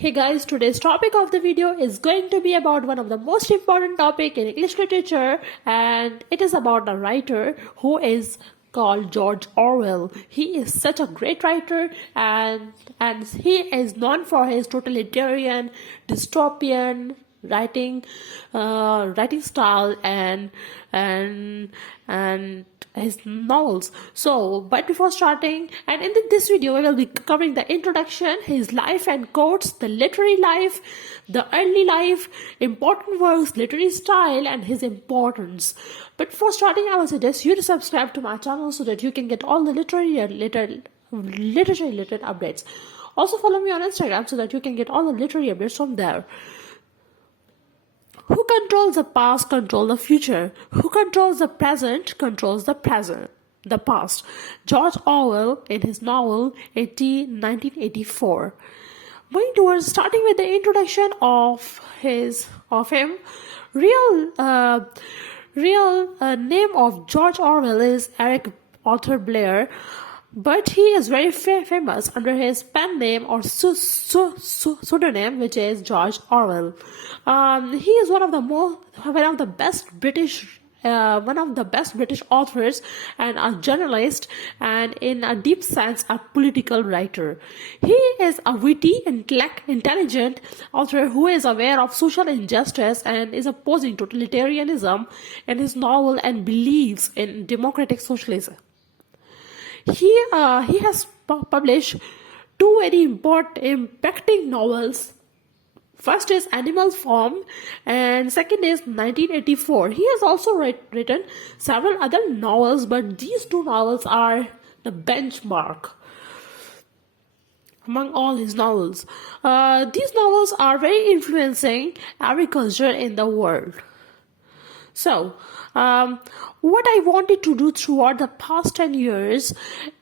Hey guys, today's topic of the video is going to be about one of the most important topic in English literature, and it is about a writer who is called George Orwell. He is such a great writer, and he is known for his totalitarian, dystopian writing style and his novels. But before starting, and in this video we will be covering the introduction, his life and quotes, the literary life, the early life, important works, literary style, and his importance. But before starting, I will suggest you to subscribe to my channel so that you can get all the literature related updates. Also follow me on Instagram so that you can get all the literary updates from there. Who controls the past controls the future. Who controls the present controls the past. George Orwell in his novel 1984. Moving towards starting with the introduction of him. Real name of George Orwell is Eric Arthur Blair, but he is very famous under his pen name or pseudonym, which is George Orwell. He is one of the best British authors and a journalist, and in a deep sense a political writer. He is a witty, intelligent author who is aware of social injustice and is opposing totalitarianism in his novel and believes in democratic socialism. He has published two very impacting novels. First is Animal Farm and second is 1984. He has also written several other novels, but these two novels are the benchmark among all his novels. These novels are very influencing every culture in the world. So, what I wanted to do throughout the past 10 years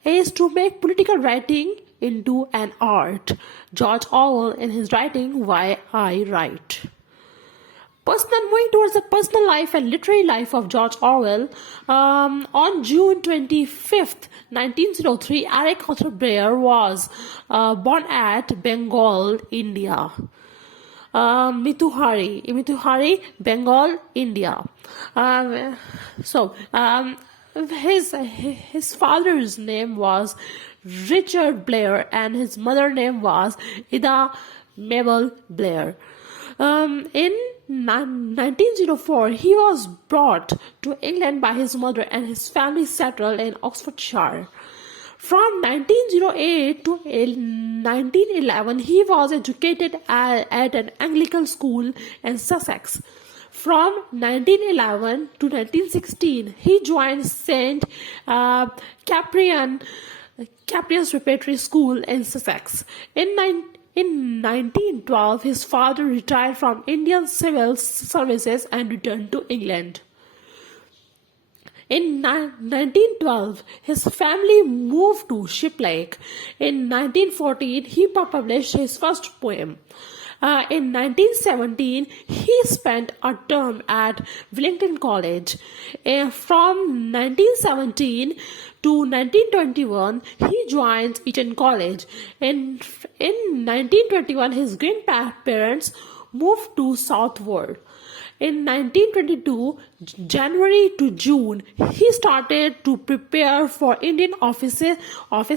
is to make political writing into an art. George Orwell in his writing, Why I Write. Moving towards the personal life and literary life of George Orwell, on June 25th, 1903, Eric Arthur Blair was born at Bengal, India. Mituhari, Bengal, India. His father's name was Richard Blair and his mother's name was Ida Mabel Blair. In 1904, he was brought to England by his mother and his family settled in Oxfordshire. From 1908 to 1911, he was educated at an Anglican school in Sussex. From 1911 to 1916, he joined St. Caprian's Preparatory School in Sussex. In 1912, his father retired from Indian civil services and returned to England. In 1912, his family moved to Shiplake. In 1914, he published his first poem. In 1917, he spent a term at Wellington College. From 1917 to 1921, he joined Eton College. In 1921, his grandparents moved to Southwold. In 1922, January to June, he started to prepare for Indian office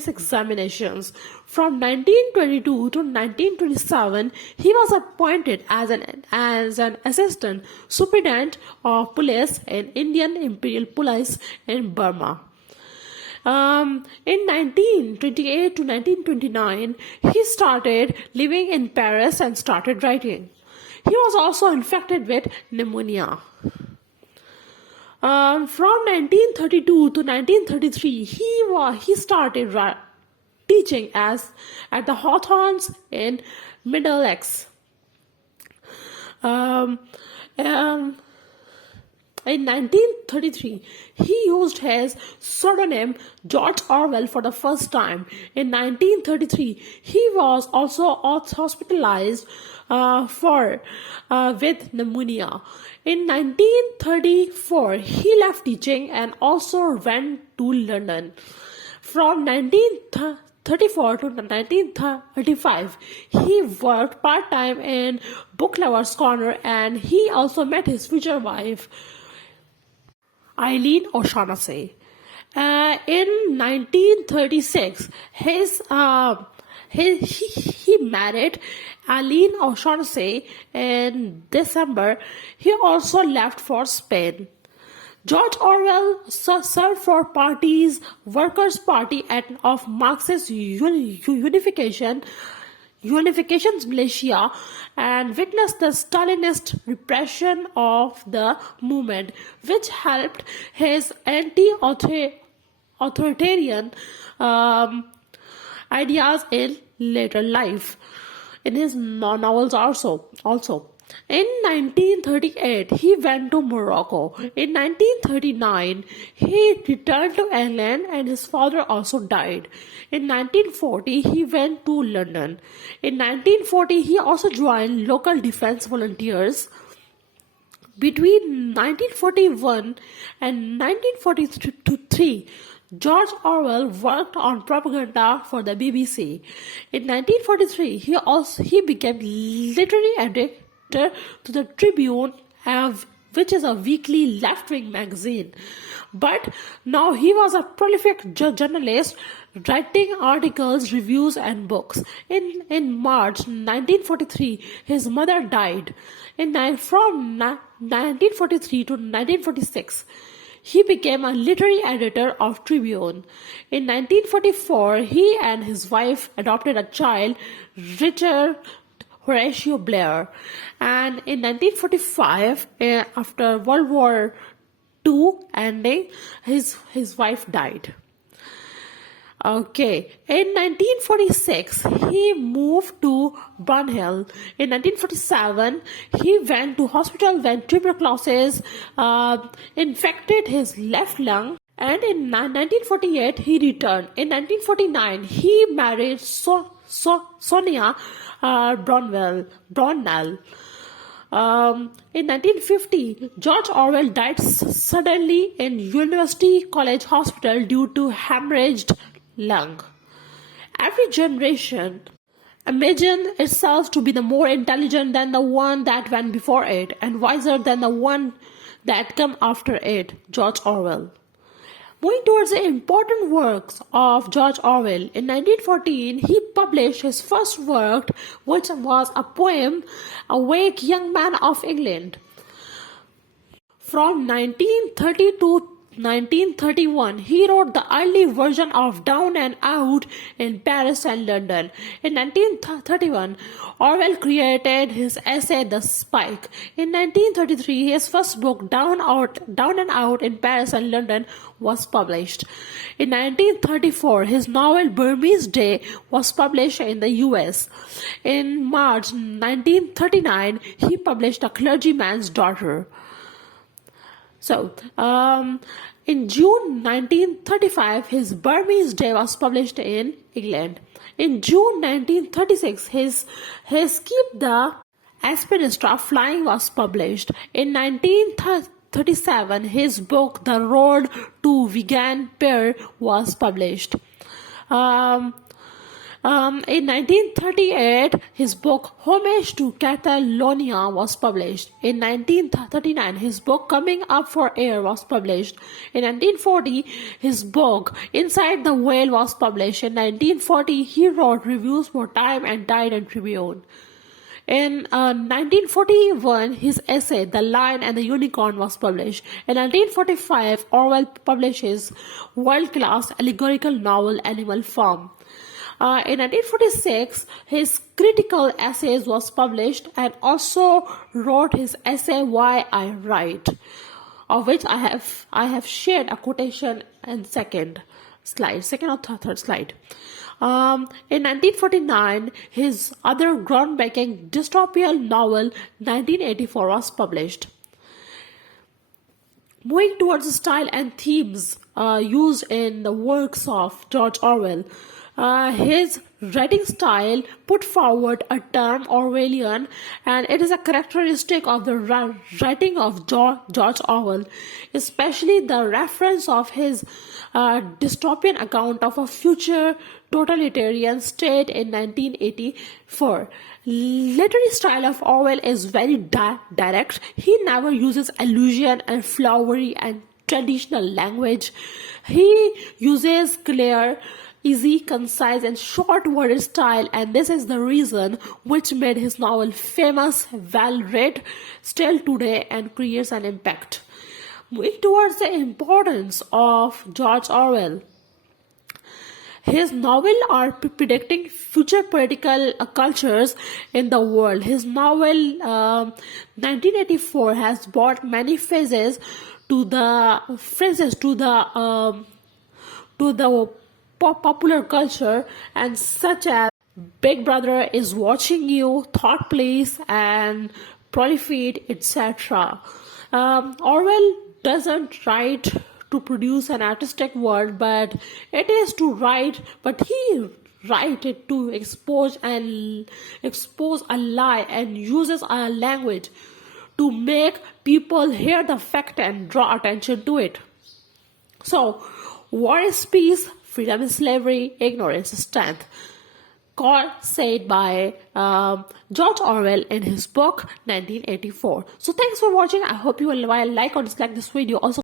examinations. From 1922 to 1927, he was appointed as an assistant superintendent of police in Indian Imperial Police in Burma. In 1928 to 1929, he started living in Paris and started writing. He was also infected with pneumonia. From 1932 to 1933, he started teaching at the Hawthorns in Middlesex. In 1933, he used his pseudonym George Orwell for the first time. In 1933, he was also hospitalized with pneumonia. In 1934, he left teaching and also went to London. From 1935 1934 to 1935, he worked part-time in Book Lovers Corner, and he also met his future wife, Eileen O'Shaughnessy. In 1936, he married Eileen O'Shaughnessy in December. He also left for Spain. George Orwell served for Workers' Party of Marxist Unification's Malaysia, and witnessed the Stalinist repression of the movement, which helped his anti-authoritarian ideas in later life, in his novels also. In 1938, he went to Morocco. In 1939, he returned to England, and his father also died. In 1940, he went to London. In 1940, he also joined local defense volunteers. Between 1941 and 1943, George Orwell worked on propaganda for the BBC. In 1943, he became literary editor to the Tribune, which is a weekly left-wing magazine. But now he was a prolific journalist, writing articles, reviews, and books. In March 1943, his mother died. From 1943 to 1946, he became a literary editor of Tribune. In 1944, he and his wife adopted a child, Richard Horatio Blair. And in 1945, after World War II ending, his wife died. Okay, in 1946, he moved to Burnhill. In 1947, he went to hospital when tuberculosis infected his left lung. And in 1948, he returned. In 1949, he married Sonia Brownell. In 1950, George Orwell died suddenly in University College Hospital due to hemorrhaged lung. Every generation imagines itself to be the more intelligent than the one that went before it, and wiser than the one that came after it. George Orwell. Moving towards the important works of George Orwell, in 1914, he published his first work, which was a poem, Awake Young Man of England. From 1930 to 1931, he wrote the early version of Down and Out in Paris and London. In 1931, Orwell created his essay The Spike. In 1933, his first book Down and Out in Paris and London was published. In 1934, his novel Burmese Day was published in the US. In March 1939, he published A Clergyman's Daughter. So, in June 1935, his Burmese Day was published in England. In June 1936, his Keep the Aspen Flying was published. In 1937, his book The Road to Vegan Pear was published. In 1938, his book Homage to Catalonia was published. In 1939, his book Coming Up for Air was published. In 1940, his book Inside the Whale was published. In 1940, he wrote reviews for Time and Tide and Tribune. In 1941, his essay The Lion and the Unicorn was published. In 1945, Orwell published his world-class allegorical novel Animal Farm. In 1946, his critical essays was published, and also wrote his essay Why I Write, of which I have shared a quotation in second or third slide. In 1949, his other groundbreaking dystopian novel 1984 was published. Moving towards the style and themes used in the works of George Orwell. His writing style put forward a term Orwellian, and it is a characteristic of the writing of George Orwell, especially the reference of his dystopian account of a future totalitarian state in 1984. Literary style of Orwell is very direct. He never uses allusion and flowery and traditional language. He uses clear, easy, concise, and short worded style, and this is the reason which made his novel famous, well read, still today, and creates an impact. Moving towards the importance of George Orwell. His novels are predicting future political cultures in the world. His novel 1984 has brought many phases to the popular culture, and such as Big Brother is Watching You, Thought Police, and Prolific, etc. Orwell doesn't write to produce an artistic world, but it is to write, but he write it to expose a lie, and uses a language to make people hear the fact and draw attention to it. So, war is peace, freedom is slavery, ignorance is strength. Said by George Orwell in his book 1984. So thanks for watching. I hope you will like or dislike this video. Also